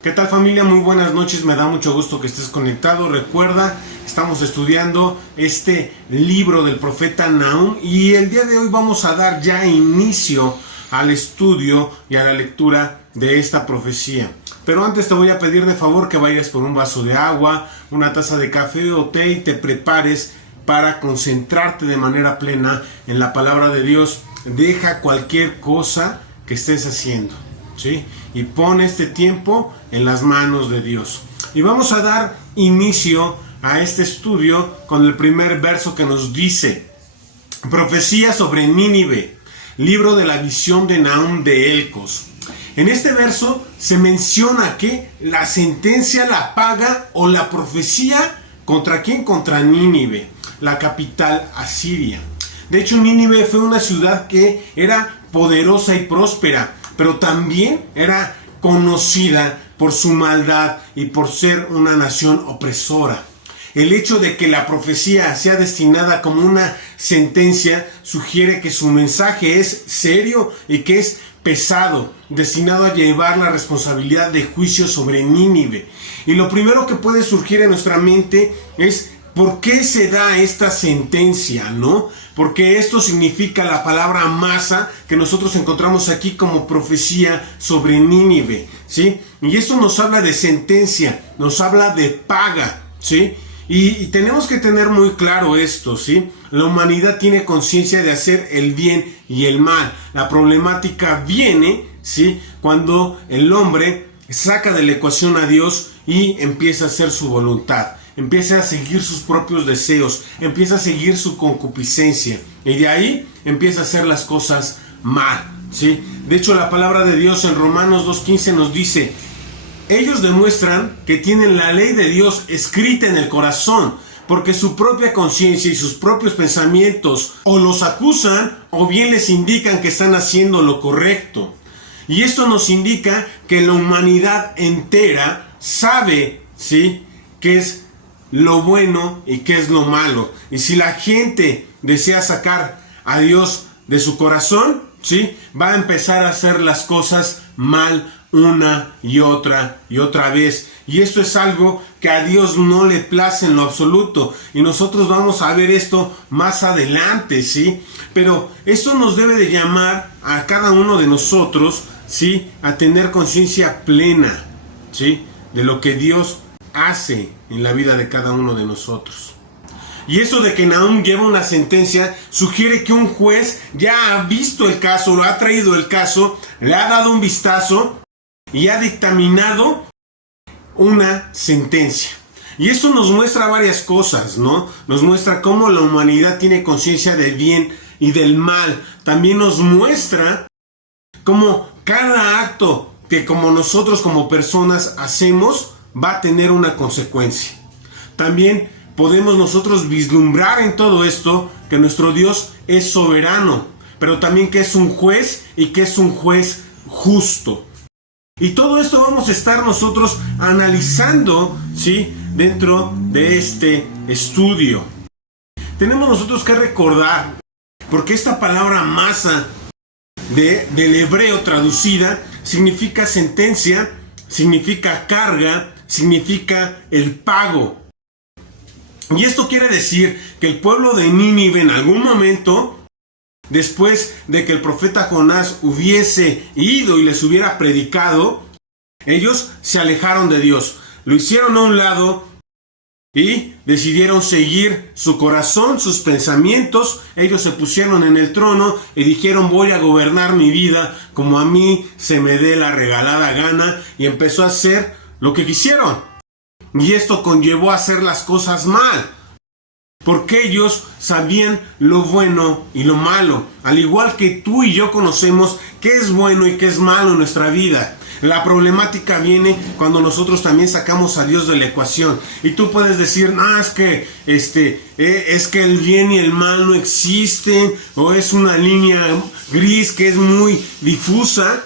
¿Qué tal, familia? Muy buenas noches, me da mucho gusto que estés conectado. Recuerda, estamos estudiando este libro del profeta Nahum y el día de hoy vamos a dar ya inicio al estudio y a la lectura de esta profecía. Pero antes te voy a pedir de favor que vayas por un vaso de agua, una taza de café o té y te prepares para concentrarte de manera plena en la palabra de Dios. Deja cualquier cosa que estés haciendo, ¿sí? Y pon este tiempo en las manos de Dios. Y vamos a dar inicio a este estudio con el primer verso que nos dice: profecía sobre Nínive, libro de la visión de Nahum de Elcos. En este verso se menciona que la sentencia, la paga o la profecía, ¿contra quién? Contra Nínive, la capital asiria. De hecho, Nínive fue una ciudad que era poderosa y próspera, pero también era conocida por su maldad y por ser una nación opresora. El hecho de que la profecía sea destinada como una sentencia sugiere que su mensaje es serio y que es pesado, destinado a llevar la responsabilidad de juicio sobre Nínive. Y lo primero que puede surgir en nuestra mente es: ¿por qué se da esta sentencia, no? Porque esto significa la palabra masa que nosotros encontramos aquí como profecía sobre Nínive, ¿sí? Y esto nos habla de sentencia, nos habla de paga, ¿sí? Y tenemos que tener muy claro esto, ¿sí? La humanidad tiene conciencia de hacer el bien y el mal. La problemática viene, ¿sí?, cuando el hombre saca de la ecuación a Dios y empieza a hacer su voluntad. Empieza a seguir sus propios deseos, empieza a seguir su concupiscencia, y de ahí empieza a hacer las cosas mal, ¿sí? De hecho, la palabra de Dios en Romanos 2:15 nos dice: ellos demuestran que tienen la ley de Dios escrita en el corazón, porque su propia conciencia y sus propios pensamientos o los acusan o bien les indican que están haciendo lo correcto. Y esto nos indica que la humanidad entera sabe, ¿sí?, qué es lo bueno y qué es lo malo. Y si la gente desea sacar a Dios de su corazón, ¿sí?, va a empezar a hacer las cosas mal una y otra vez. Y esto es algo que a Dios no le place en lo absoluto. Y nosotros vamos a ver esto más adelante, ¿sí? Pero esto nos debe de llamar a cada uno de nosotros, ¿sí?, a tener conciencia plena, ¿sí?, de lo que Dios hace en la vida de cada uno de nosotros. Y eso de que Nahum lleva una sentencia sugiere que un juez ya ha visto el caso, lo ha traído el caso, le ha dado un vistazo y ha dictaminado una sentencia. Y esto nos muestra varias cosas, ¿no? Nos muestra cómo la humanidad tiene conciencia del bien y del mal. También nos muestra cómo cada acto que como nosotros como personas hacemos va a tener una consecuencia. También podemos nosotros vislumbrar en todo esto que nuestro Dios es soberano, pero también que es un juez y que es un juez justo. Y todo esto vamos a estar nosotros analizando, ¿sí?, dentro de este estudio. Tenemos nosotros que recordar, porque esta palabra masa del hebreo traducida significa sentencia, significa carga, significa el pago. Y esto quiere decir que el pueblo de Nínive en algún momento, después de que el profeta Jonás hubiese ido y les hubiera predicado, ellos se alejaron de Dios, lo hicieron a un lado y decidieron seguir su corazón, sus pensamientos. Ellos se pusieron en el trono y dijeron: voy a gobernar mi vida como a mí se me dé la regalada gana, y empezó a hacer lo que quisieron. Y esto conllevó a hacer las cosas mal, porque ellos sabían lo bueno y lo malo, al igual que tú y yo conocemos qué es bueno y qué es malo en nuestra vida. La problemática viene cuando nosotros también sacamos a Dios de la ecuación. Y tú puedes decir: no, es que el bien y el mal no existen, o es una línea gris que es muy difusa.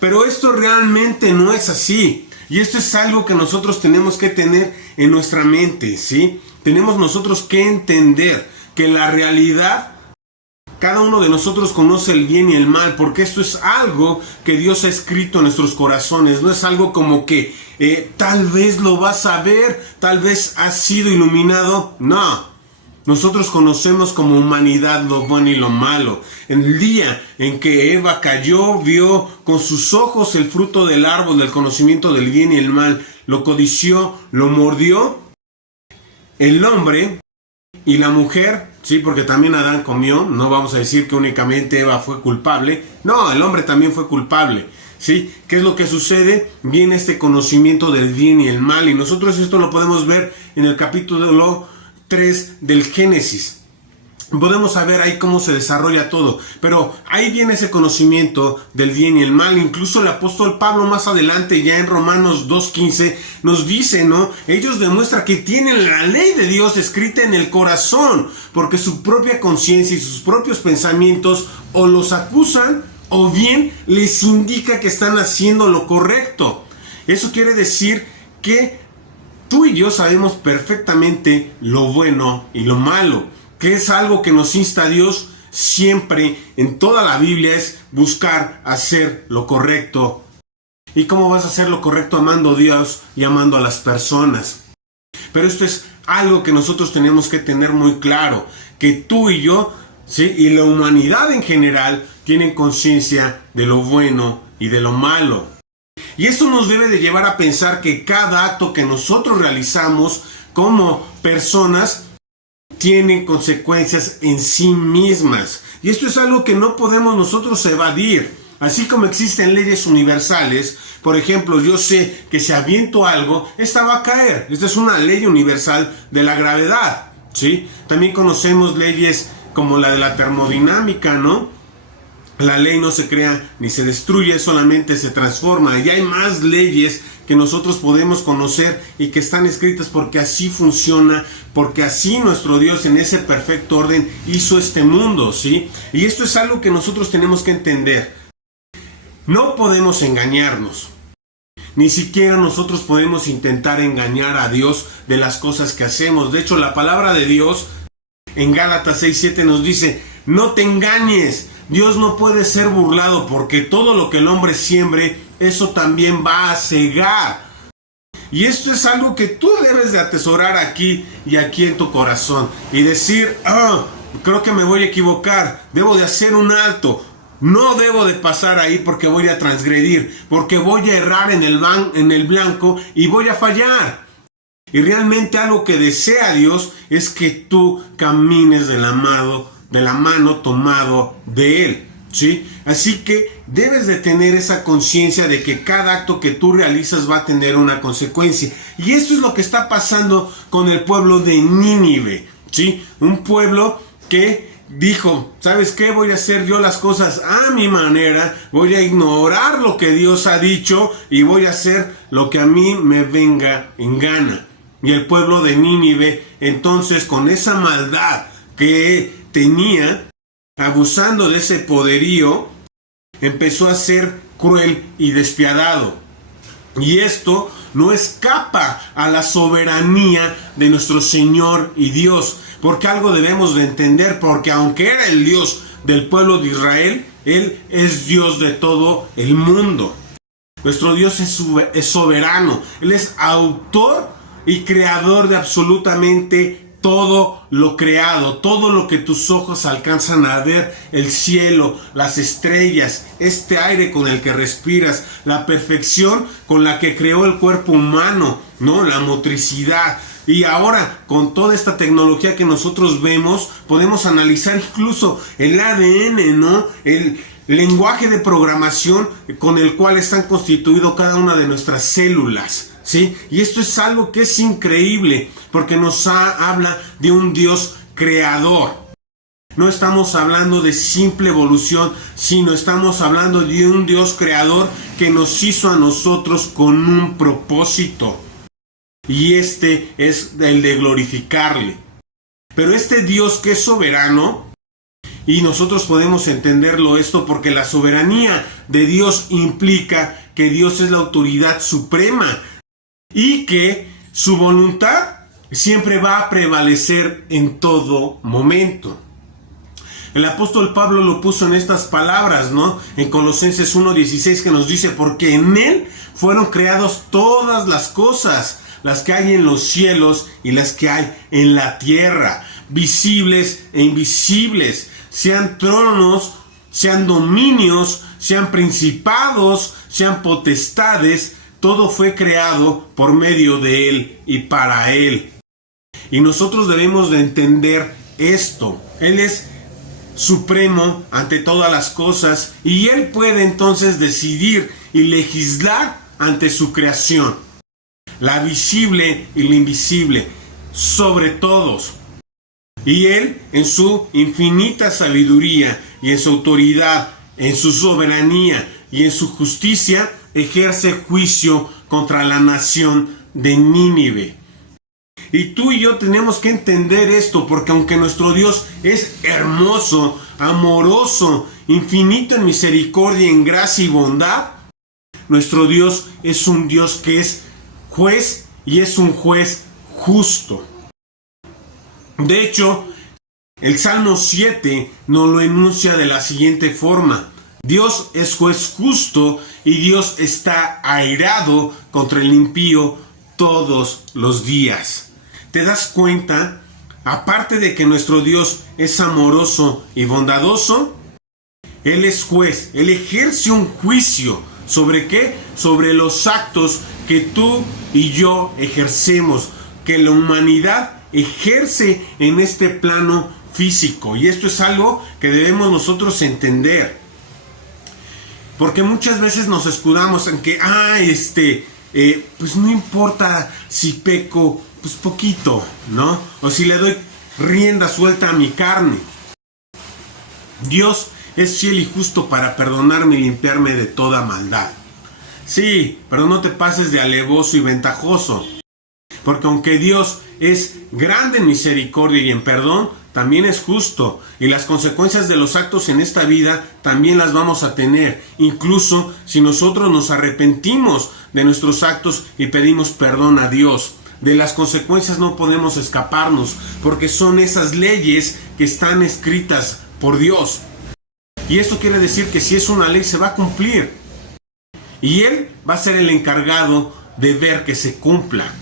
Pero esto realmente no es así. Y esto es algo que nosotros tenemos que tener en nuestra mente, ¿sí? Tenemos nosotros que entender que la realidad Cada uno de nosotros conoce el bien y el mal, porque esto es algo que Dios ha escrito en nuestros corazones. No es algo como que tal vez lo vas a ver, tal vez has sido iluminado. No, nosotros conocemos como humanidad lo bueno y lo malo. En el día en que Eva cayó, vio con sus ojos el fruto del árbol del conocimiento del bien y el mal, lo codició, lo mordió. El hombre y la mujer, sí, porque también Adán comió, no vamos a decir que únicamente Eva fue culpable, no, el hombre también fue culpable, ¿sí? ¿Qué es lo que sucede? Viene este conocimiento del bien y el mal, y nosotros esto lo podemos ver en el capítulo 3 del Génesis. Podemos saber ahí cómo se desarrolla todo, pero ahí viene ese conocimiento del bien y el mal. Incluso el apóstol Pablo más adelante, ya en Romanos 2:15, nos dice, ¿no? Ellos demuestran que tienen la ley de Dios escrita en el corazón, porque su propia conciencia y sus propios pensamientos o los acusan o bien les indica que están haciendo lo correcto. Eso quiere decir que tú y yo sabemos perfectamente lo bueno y lo malo, que es algo que nos insta Dios siempre en toda la Biblia, es buscar hacer lo correcto. ¿Y cómo vas a hacer lo correcto? Amando a Dios y amando a las personas. Pero esto es algo que nosotros tenemos que tener muy claro, que tú y yo, ¿sí?, y la humanidad en general tienen conciencia de lo bueno y de lo malo. Y esto nos debe de llevar a pensar que cada acto que nosotros realizamos como personas tienen consecuencias en sí mismas. Y esto es algo que no podemos nosotros evadir. Así como existen leyes universales, por ejemplo, yo sé que si aviento algo, esta va a caer. Esta es una ley universal de la gravedad, ¿sí? También conocemos leyes como la de la termodinámica, ¿no? La ley no se crea ni se destruye, solamente se transforma. Y hay más leyes que nosotros podemos conocer y que están escritas porque así funciona, porque así nuestro Dios en ese perfecto orden hizo este mundo, ¿sí? Y esto es algo que nosotros tenemos que entender. No podemos engañarnos. Ni siquiera nosotros podemos intentar engañar a Dios de las cosas que hacemos. De hecho, la palabra de Dios en Gálatas 6:7 nos dice: no te engañes. Dios no puede ser burlado, porque todo lo que el hombre siembre, eso también va a segar. Y esto es algo que tú debes de atesorar aquí y aquí en tu corazón. Y decir, creo que me voy a equivocar, debo de hacer un alto. No debo de pasar ahí porque voy a transgredir, porque voy a errar en el blanco y voy a fallar. Y realmente algo que desea Dios es que tú camines de la mano tomado de Él, ¿sí? Así que debes de tener esa conciencia de que cada acto que tú realizas va a tener una consecuencia. Y esto es lo que está pasando con el pueblo de Nínive, ¿sí? Un pueblo que dijo, ¿sabes qué? Voy a hacer yo las cosas a mi manera, voy a ignorar lo que Dios ha dicho y voy a hacer lo que a mí me venga en gana. Y el pueblo de Nínive, entonces, con esa maldad que tenía, abusando de ese poderío, empezó a ser cruel y despiadado. Y esto no escapa a la soberanía de nuestro Señor y Dios, porque algo debemos de entender, porque aunque era el Dios del pueblo de Israel, Él es Dios de todo el mundo. Nuestro Dios es soberano, Él es autor y creador de absolutamente todo lo creado, todo lo que tus ojos alcanzan a ver, el cielo, las estrellas, este aire con el que respiras, la perfección con la que creó el cuerpo humano, ¿no? La motricidad. Y ahora, con toda esta tecnología que nosotros vemos, podemos analizar incluso el ADN, ¿no? El lenguaje de programación con el cual están constituidas cada una de nuestras células, ¿sí? Y esto es algo que es increíble, porque nos habla de un Dios creador. No estamos hablando de simple evolución, sino estamos hablando de un Dios creador que nos hizo a nosotros con un propósito. Y este es el de glorificarle. Pero este Dios que es soberano, y nosotros podemos entenderlo esto porque la soberanía de Dios implica que Dios es la autoridad suprema y que su voluntad siempre va a prevalecer en todo momento. El apóstol Pablo lo puso en estas palabras, ¿no? En Colosenses 1:16, que nos dice, porque en Él fueron creados todas las cosas, las que hay en los cielos y las que hay en la tierra, visibles e invisibles, sean tronos, sean dominios, sean principados, sean potestades, todo fue creado por medio de Él y para Él. Y nosotros debemos de entender esto. Él es supremo ante todas las cosas y Él puede entonces decidir y legislar ante su creación, la visible y la invisible, sobre todos. Y Él, en su infinita sabiduría y en su autoridad, en su soberanía y en su justicia, ejerce juicio contra la nación de Nínive. Y tú y yo tenemos que entender esto, porque aunque nuestro Dios es hermoso, amoroso, infinito en misericordia, en gracia y bondad, nuestro Dios es un Dios que es juez y es un juez justo. De hecho, el Salmo 7 nos lo enuncia de la siguiente forma: Dios es juez justo y Dios está airado contra el impío todos los días. ¿Te das cuenta? Aparte de que nuestro Dios es amoroso y bondadoso, Él es juez. Él ejerce un juicio. ¿Sobre qué? Sobre los actos que tú y yo ejercemos, que la humanidad ejerce en este plano físico. Y esto es algo que debemos nosotros entender. Porque muchas veces nos escudamos en que, pues no importa si peco, pues poquito, ¿no? O si le doy rienda suelta a mi carne. Dios es fiel y justo para perdonarme y limpiarme de toda maldad. Sí, pero no te pases de alevoso y ventajoso. Porque aunque Dios es grande en misericordia y en perdón, también es justo. Y las consecuencias de los actos en esta vida también las vamos a tener. Incluso si nosotros nos arrepentimos de nuestros actos y pedimos perdón a Dios. De las consecuencias no podemos escaparnos, porque son esas leyes que están escritas por Dios. Y esto quiere decir que si es una ley se va a cumplir. Y Él va a ser el encargado de ver que se cumpla.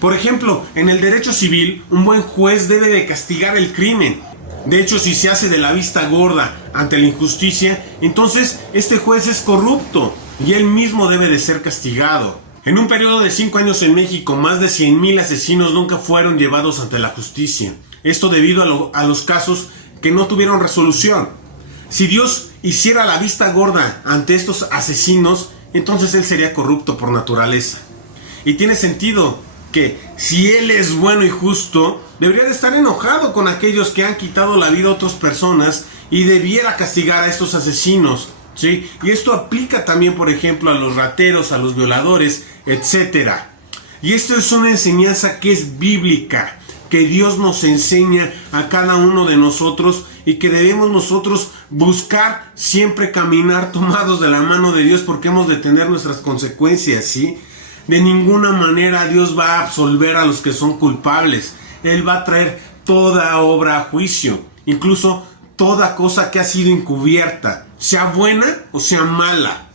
Por ejemplo, en el derecho civil, un buen juez debe de castigar el crimen. De hecho, si se hace de la vista gorda ante la injusticia, entonces este juez es corrupto y él mismo debe de ser castigado. En un periodo de 5 años en México, más de 100,000 asesinos nunca fueron llevados ante la justicia. Esto debido a los casos que no tuvieron resolución. Si Dios hiciera la vista gorda ante estos asesinos, entonces Él sería corrupto por naturaleza. Y tiene sentido que si Él es bueno y justo, debería de estar enojado con aquellos que han quitado la vida a otras personas y debiera castigar a estos asesinos, ¿sí? Y esto aplica también, por ejemplo, a los rateros, a los violadores, etc. Y esto es una enseñanza que es bíblica, que Dios nos enseña a cada uno de nosotros y que debemos nosotros buscar siempre caminar tomados de la mano de Dios, porque hemos de tener nuestras consecuencias, ¿sí? De ninguna manera Dios va a absolver a los que son culpables. Él va a traer toda obra a juicio, incluso toda cosa que ha sido encubierta, sea buena o sea mala.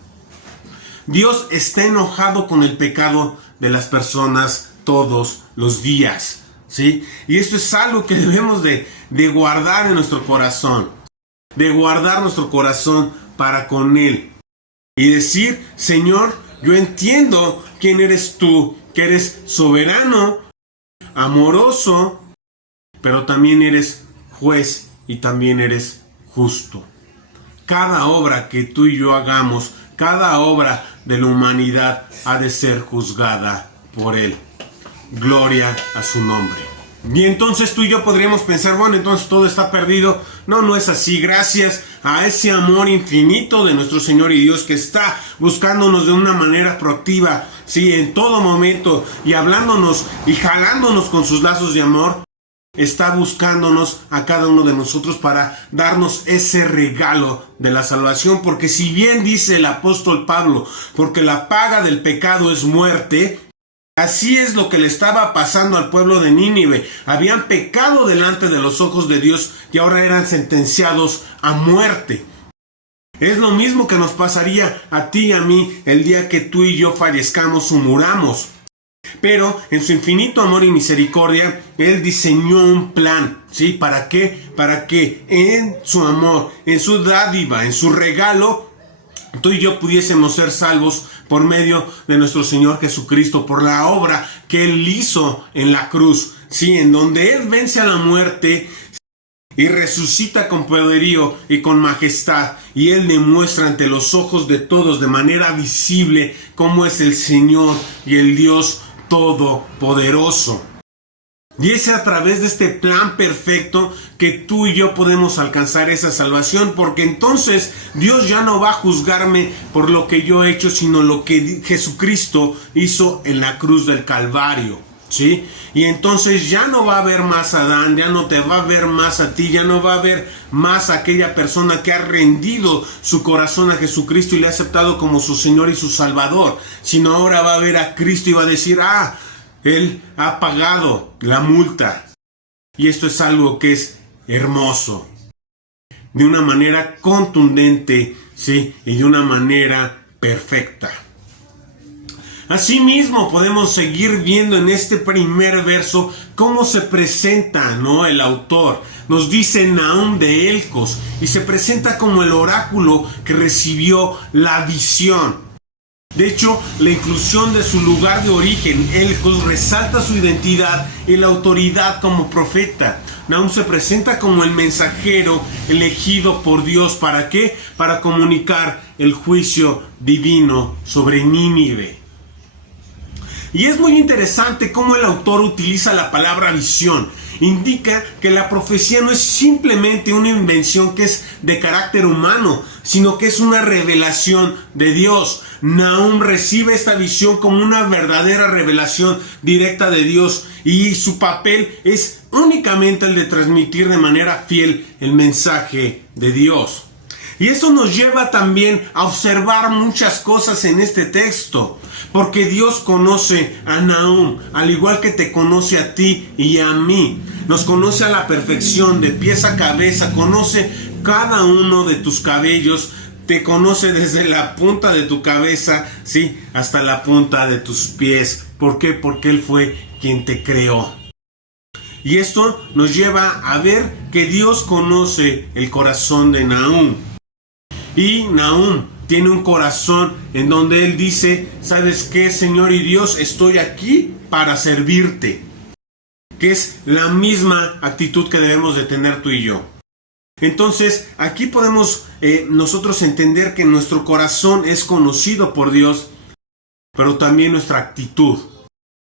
Dios está enojado con el pecado de las personas todos los días, ¿sí? Y esto es algo que debemos de guardar en nuestro corazón, de guardar nuestro corazón para con Él y decir: Señor, yo entiendo quién eres tú, que eres soberano, amoroso, pero también eres juez y también eres justo. Cada obra que tú y yo hagamos, cada obra de la humanidad ha de ser juzgada por Él. Gloria a su nombre. Y entonces tú y yo podríamos pensar, bueno, entonces todo está perdido. No, no es así. Gracias a ese amor infinito de nuestro Señor y Dios, que está buscándonos de una manera proactiva, sí, en todo momento, y hablándonos y jalándonos con sus lazos de amor, está buscándonos a cada uno de nosotros para darnos ese regalo de la salvación. Porque si bien dice el apóstol Pablo, porque la paga del pecado es muerte, Así es lo que le estaba pasando al pueblo de Nínive. Habían pecado delante de los ojos de Dios y ahora eran sentenciados a muerte. Es lo mismo que nos pasaría a ti y a mí el día que tú y yo fallezcamos o muramos. Pero en su infinito amor y misericordia, Él diseñó un plan, ¿sí? ¿Para qué? Para que en su amor, en su dádiva, en su regalo, tú y yo pudiésemos ser salvos por medio de nuestro Señor Jesucristo, por la obra que Él hizo en la cruz, ¿sí? En donde Él vence a la muerte y resucita con poderío y con majestad, y Él demuestra ante los ojos de todos de manera visible cómo es el Señor y el Dios Todopoderoso. Y es a través de este plan perfecto que tú y yo podemos alcanzar esa salvación, porque entonces Dios ya no va a juzgarme por lo que yo he hecho, sino lo que Jesucristo hizo en la cruz del Calvario, ¿sí? Y entonces ya no va a haber más a Adán, ya no te va a ver más a ti, ya no va a haber más a aquella persona que ha rendido su corazón a Jesucristo y le ha aceptado como su Señor y su Salvador, sino ahora va a ver a Cristo y va a decir, Él ha pagado la multa. Y esto es algo que es hermoso. De una manera contundente, ¿sí? Y de una manera perfecta. Asimismo, podemos seguir viendo en este primer verso cómo se presenta, ¿no? El autor. Nos dice Nahum de Elcos y se presenta como el oráculo que recibió la visión. De hecho, la inclusión de su lugar de origen, Elcos, resalta su identidad y la autoridad como profeta. Nahum se presenta como el mensajero elegido por Dios. ¿Para qué? Para comunicar el juicio divino sobre Nínive. Y es muy interesante cómo el autor utiliza la palabra visión. Indica que la profecía no es simplemente una invención que es de carácter humano, sino que es una revelación de Dios. Nahum recibe esta visión como una verdadera revelación directa de Dios, y su papel es únicamente el de transmitir de manera fiel el mensaje de Dios. Y esto nos lleva también a observar muchas cosas en este texto, porque Dios conoce a Nahum, al igual que te conoce a ti y a mí. Nos conoce a la perfección, de pies a cabeza, conoce cada uno de tus cabellos, te conoce desde la punta de tu cabeza, sí, hasta la punta de tus pies. ¿Por qué? Porque Él fue quien te creó. Y esto nos lleva a ver que Dios conoce el corazón de Nahum. Y Nahum tiene un corazón en donde él dice, ¿sabes qué, Señor y Dios? Estoy aquí para servirte. Que es la misma actitud que debemos de tener tú y yo. Entonces, aquí podemos nosotros entender que nuestro corazón es conocido por Dios, pero también nuestra actitud.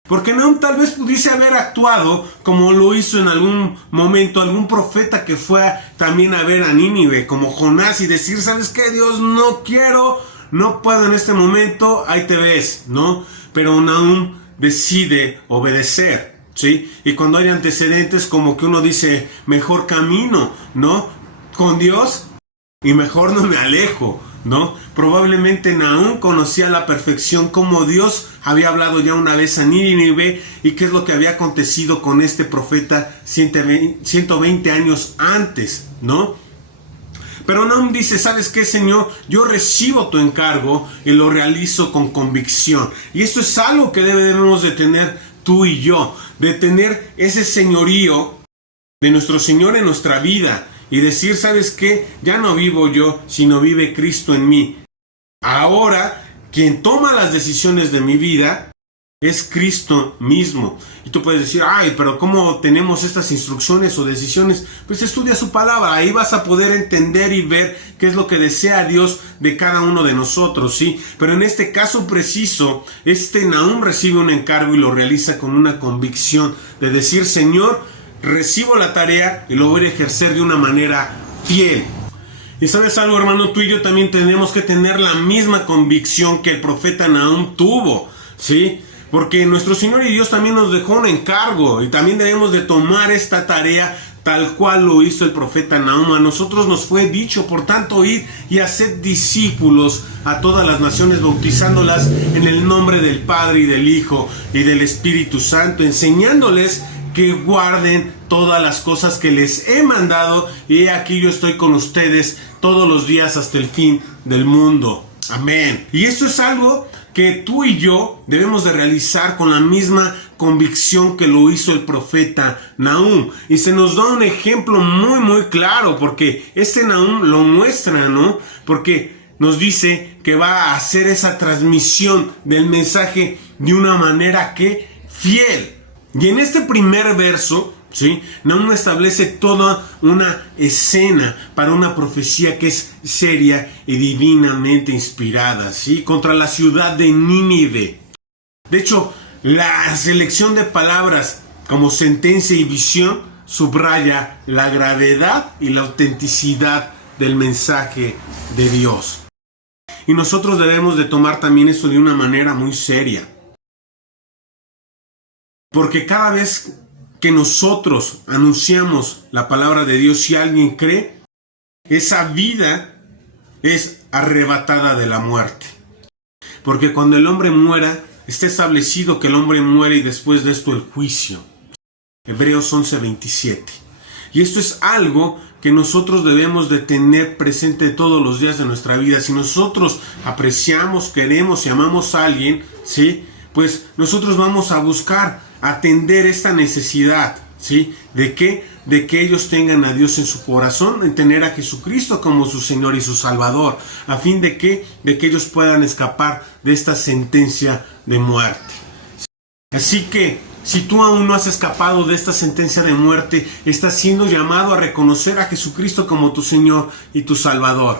Porque Nahum tal vez pudiese haber actuado como lo hizo en algún momento algún profeta que fue también a ver a Nínive, como Jonás, y decir, ¿sabes qué, Dios? No quiero, no puedo en este momento, ahí te ves, ¿no? Pero Nahum decide obedecer, ¿sí? Y cuando hay antecedentes, como que uno dice, mejor camino, ¿no? Con Dios y mejor no me alejo, ¿no? Probablemente Nahum conocía a la perfección cómo Dios había hablado ya una vez a Nínive y qué es lo que había acontecido con este profeta 120 años antes, ¿no? Pero Nahum dice, ¿sabes qué, Señor? Yo recibo tu encargo y lo realizo con convicción. Y esto es algo que debemos de tener tú y yo, de tener ese señorío de nuestro Señor en nuestra vida. Y decir, ¿sabes qué? Ya no vivo yo, sino vive Cristo en mí. Ahora, quien toma las decisiones de mi vida es Cristo mismo. Y tú puedes decir, pero ¿cómo tenemos estas instrucciones o decisiones? Pues estudia su palabra, ahí vas a poder entender y ver qué es lo que desea Dios de cada uno de nosotros, ¿sí? Pero en este caso preciso, Nahum recibe un encargo y lo realiza con una convicción de decir, Señor, recibo la tarea y lo voy a ejercer de una manera fiel. Y sabes algo, hermano, tú y yo también tenemos que tener la misma convicción que el profeta Nahum tuvo, ¿sí? Porque nuestro Señor y Dios también nos dejó un encargo y también debemos de tomar esta tarea tal cual lo hizo el profeta Nahum. A nosotros nos fue dicho, por tanto, id y haced discípulos a todas las naciones, bautizándolas en el nombre del Padre y del Hijo y del Espíritu Santo, enseñándoles que guarden todas las cosas que les he mandado, y he aquí yo estoy con ustedes todos los días hasta el fin del mundo. Amén. Y esto es algo que tú y yo debemos de realizar con la misma convicción que lo hizo el profeta Nahum. Y se nos da un ejemplo muy claro, porque este Nahum lo muestra, ¿no? Porque nos dice que va a hacer esa transmisión del mensaje de una manera que fiel. Y en este primer verso, ¿sí?, Nahum establece toda una escena para una profecía que es seria y divinamente inspirada, ¿sí?, contra la ciudad de Nínive. De hecho, la selección de palabras como sentencia y visión subraya la gravedad y la autenticidad del mensaje de Dios. Y nosotros debemos de tomar también esto de una manera muy seria. Porque cada vez que nosotros anunciamos la palabra de Dios, si alguien cree, esa vida es arrebatada de la muerte. Porque cuando el hombre muera, está establecido que el hombre muere y después de esto el juicio. Hebreos 11:27. Y esto es algo que nosotros debemos de tener presente todos los días de nuestra vida. Si nosotros apreciamos, queremos y amamos a alguien, ¿sí?, pues nosotros vamos a buscar atender esta necesidad, ¿sí? ¿De qué? De que ellos tengan a Dios en su corazón, en tener a Jesucristo como su Señor y su Salvador, a fin de que ellos puedan escapar de esta sentencia de muerte. Así que, si tú aún no has escapado de esta sentencia de muerte, estás siendo llamado a reconocer a Jesucristo como tu Señor y tu Salvador.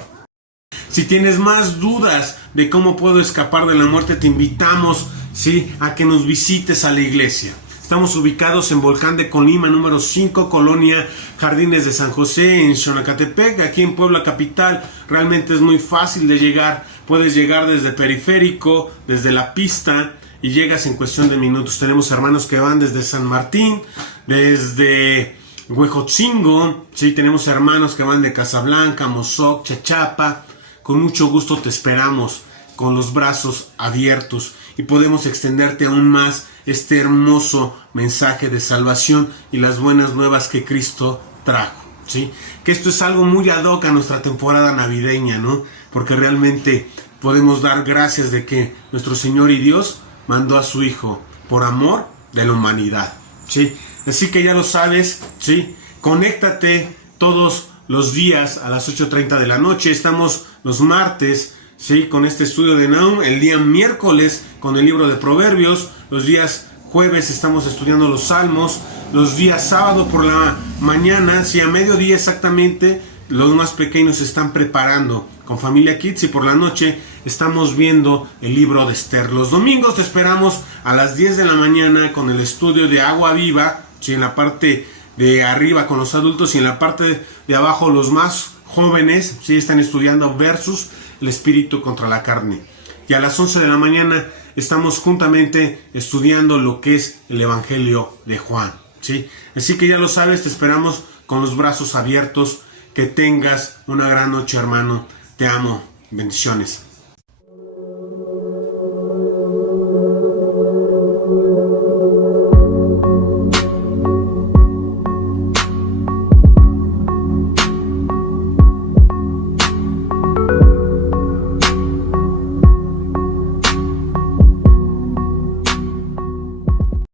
Si tienes más dudas de cómo puedo escapar de la muerte, te invitamos, ¿sí?, a que nos visites a la iglesia. Estamos ubicados en Volcán de Colima, número 5, Colonia Jardines de San José, en Xonacatepec, aquí en Puebla capital. Realmente es muy fácil de llegar. Puedes llegar desde Periférico, desde la pista, y llegas en cuestión de minutos. Tenemos hermanos que van desde San Martín, desde Huejotzingo, ¿sí? Tenemos hermanos que van de Casablanca, Mozoc, Chachapa. Con mucho gusto te esperamos con los brazos abiertos y podemos extenderte aún más este hermoso mensaje de salvación y las buenas nuevas que Cristo trajo, ¿sí? Que esto es algo muy ad hoc a nuestra temporada navideña, ¿no? Porque realmente podemos dar gracias de que nuestro Señor y Dios mandó a su Hijo por amor de la humanidad, ¿sí? Así que ya lo sabes, ¿sí? Conéctate todos los días a las 8:30 de la noche. Estamos los martes, ¿sí?, con este estudio de Nahum. El día miércoles con el libro de Proverbios. Los días jueves estamos estudiando los Salmos. Los días sábado por la mañana, sí, a mediodía exactamente, los más pequeños se están preparando con Familia Kids, y por la noche estamos viendo el libro de Esther. Los domingos te esperamos a las 10 de la mañana con el estudio de Agua Viva, ¿sí?, en la parte de arriba con los adultos, y en la parte de abajo los más jóvenes, ¿sí?, están estudiando Versus, el espíritu contra la carne. Y a las 11 de la mañana estamos juntamente estudiando lo que es el Evangelio de Juan, ¿sí? Así que ya lo sabes, te esperamos con los brazos abiertos. Que tengas una gran noche, hermano. Te amo. Bendiciones.